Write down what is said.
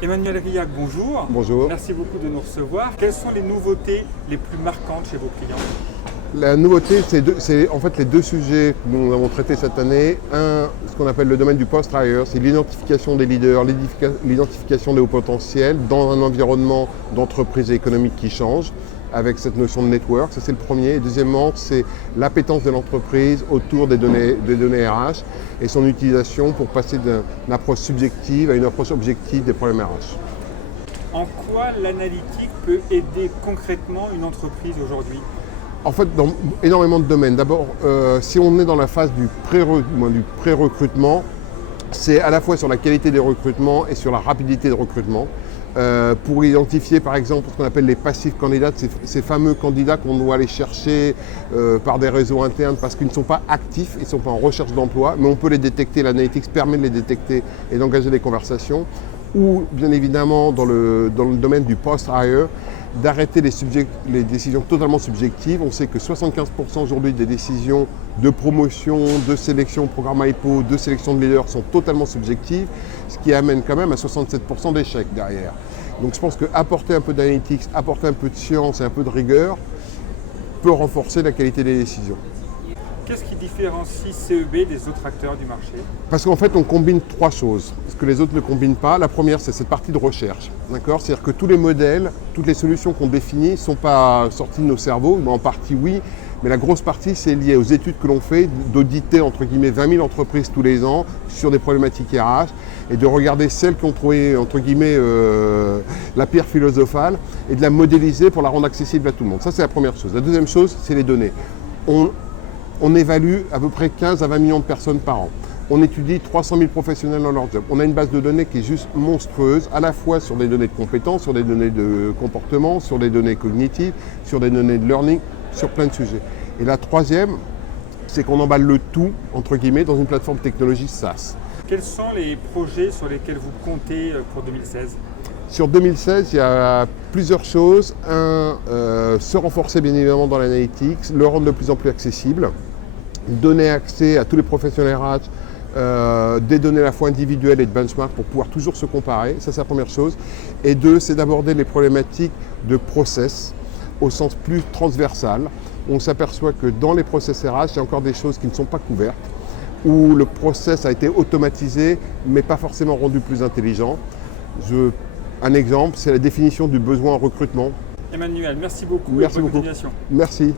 Emmanuel Riac, bonjour. Bonjour. Merci beaucoup de nous recevoir. Quelles sont les nouveautés les plus marquantes chez vos clients? La nouveauté, c'est en fait les deux sujets que nous avons traités cette année. Un, ce qu'on appelle le domaine du post-hire, c'est l'identification des leaders, l'identification des hauts potentiels dans un environnement d'entreprise et économique qui change, avec cette notion de network, ça c'est le premier. Et deuxièmement, c'est l'appétence de l'entreprise autour des données RH et son utilisation pour passer d'une approche subjective à une approche objective des problèmes RH. En quoi l'analytique peut aider concrètement une entreprise aujourd'hui? En fait, dans énormément de domaines. D'abord, si on est dans la phase du pré-recrutement, c'est à la fois sur la qualité des recrutements et sur la rapidité de recrutement. Pour identifier par exemple ce qu'on appelle les passifs candidats, ces fameux candidats qu'on doit aller chercher par des réseaux internes parce qu'ils ne sont pas actifs, ils ne sont pas en recherche d'emploi, mais on peut les détecter, l'analytics permet de les détecter et d'engager des conversations. Ou bien évidemment dans le domaine du post-hire, d'arrêter les décisions totalement subjectives. On sait que 75% aujourd'hui des décisions de promotion, de sélection, programme IPO, de sélection de leaders sont totalement subjectives, ce qui amène quand même à 67% d'échecs derrière. Donc je pense qu'apporter un peu d'analytics, apporter un peu de science et un peu de rigueur peut renforcer la qualité des décisions. Qu'est-ce qui différencie CEB des autres acteurs du marché? Parce qu'en fait, on combine trois choses, ce que les autres ne combinent pas. La première, c'est cette partie de recherche. D'accord ? C'est-à-dire que tous les modèles, toutes les solutions qu'on définit ne sont pas sorties de nos cerveaux. En partie, oui, mais la grosse partie, c'est lié aux études que l'on fait, d'auditer, entre guillemets, 20 000 entreprises tous les ans sur des problématiques RH et de regarder celles qui ont trouvé, entre guillemets, la pierre philosophale et de la modéliser pour la rendre accessible à tout le monde. Ça, c'est la première chose. La deuxième chose, c'est les données. On évalue à peu près 15 à 20 millions de personnes par an. On étudie 300 000 professionnels dans leur job. On a une base de données qui est juste monstrueuse, à la fois sur des données de compétences, sur des données de comportement, sur des données cognitives, sur des données de learning, sur plein de sujets. Et la troisième, c'est qu'on emballe le tout, entre guillemets, dans une plateforme technologique SaaS. Quels sont les projets sur lesquels vous comptez pour 2016? Sur 2016, il y a plusieurs choses. Un, se renforcer bien évidemment dans l'analytics, le rendre de plus en plus accessible, donner accès à tous les professionnels RH, des données à la fois individuelles et de benchmark pour pouvoir toujours se comparer, ça c'est la première chose. Et deux, c'est d'aborder les problématiques de process au sens plus transversal. On s'aperçoit que dans les process RH, il y a encore des choses qui ne sont pas couvertes, où le process a été automatisé mais pas forcément rendu plus intelligent. Un exemple, c'est la définition du besoin en recrutement. Emmanuel, merci beaucoup Merci et bonne beaucoup. continuation. Merci.